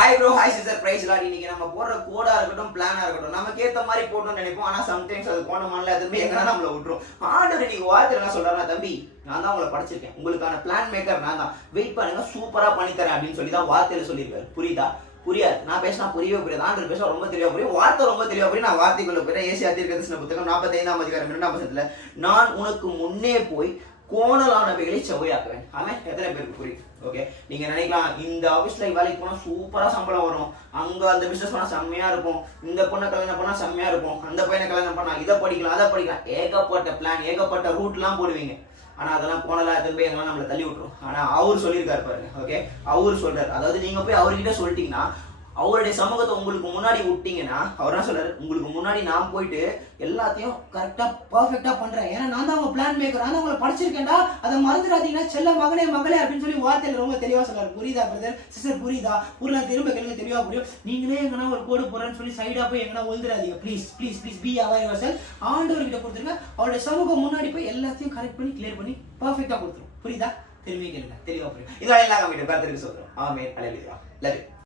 Hi bro hi sister price lot இன்னைக்கு நம்ம போடுற கோடா இருக்கட்டும் பிளானா இருக்கட்டும் நமக்கு ஏத்த மாதிரி போடணும்னு நினைப்போம். ஆனா சம்டைம்ஸ் அது போன மண்ணில் திரும்பி எங்கன்னா நம்மள விட்டுரும். ஆண்டு இன்னைக்கு வார்த்தை என்ன சொல்றாருன்னா தம்பி நான் தான் உங்களை படிச்சிருக்கேன். உங்களுக்கான பிளான் மேக்கர் நான் தான். வெயிட் பண்ணுங்க சூப்பரா பண்ணி தரேன் அப்படின்னு சொல்லி தான் வார்த்தையில சொல்லியிருக்காரு. புரியுதா? புரியாது. நான் பேசினா புரியவே புரியாது. ஆண்டு பேச ரொம்ப தெளிவா புரியும். வார்த்தை ரொம்ப தெளிவா புரியும். நான் வார்த்தைக்குள்ள போயிட்டேன். ஏசி அதிர்கதின புத்தகம் நாற்பத்தைந்தாம் அதிகாரம் இரண்டாம் வசனத்துல நான் உனக்கு முன்னே போய் கோணலானவைகளை செவ்வையாக்குவேன். ஆமே? எத்தனை பேருக்கு புரியும்? ஓகே நீங்க நினைக்கலாம் இந்த ஆபீஸ்ல வேலைக்கு போனா சூப்பரா சம்பளம் வரும். அங்க அந்த பிசினஸ் பண்ணா செம்மையா இருக்கும். இந்த பொண்ணை கல்யாணம் பண்ணா செம்மையா இருக்கும். அந்த பையனை கல்யாணம் பண்ணா இதை படிக்கலாம் அதை படிக்கலாம். ஏகப்பட்ட பிளான் ஏகப்பட்ட ரூட்லாம் போடுவீங்க. ஆனா அதெல்லாம் போனலாம் எத்தனை போய் அதெல்லாம் நம்மளை தள்ளி விட்டுரும். ஆனா அவர் சொல்லியிருக்காரு பாருங்க ஓகே அவர் சொல்றாரு. அதாவது நீங்க போய் அவர்கிட்ட சொல்லிட்டீங்கன்னா அவருடைய சமூகத்தை உங்களுக்கு முன்னாடி விட்டீங்கன்னா அவர் என்ன சொல்றாரு? உங்களுக்கு முன்னாடி நான் போயிட்டு எல்லாத்தையும் கரெக்டா பர்ஃபெக்டா பண்றேன். ஏன்னா நான் தான் உங்க பிளான் மேக்கர் நான் உங்களை படிச்சிருக்கேன்டா. அதை மறந்துடாதீங்கன்னா செல்ல மகனே மகளே அப்படின்னு சொல்லி வார்த்தையில ரொம்ப தெளிவா சொல்றாரு. புரியுதா பிரதர் சிஸ்டர் புரியுதா? புரியல திரும்ப கேளுங்க தெளிவா புரியும். நீங்களே எங்கன்னா ஒரு கோடு போறேன்னு சொல்லி சைடா போய் எங்கன்னா ஒழுதுறாதீங்க ப்ளீஸ் ப்ளீஸ் ப்ளீஸ் பி அவாய் சார் ஆண்டவர் கிட்ட கொடுத்துருங்க. அவருடைய சமூகம் முன்னாடி போய் எல்லாத்தையும் கரெக்ட் பண்ணி கிளியர் பண்ணி பர்ஃபெக்டா கொடுத்துரும். புரியுதா? திரும்பி கேளுங்க தெளிவா புரியும். இதெல்லாம் எல்லாம் வீட்டு கருத்துக்கு சொல்றோம். ஆமே அலையிலா லவ்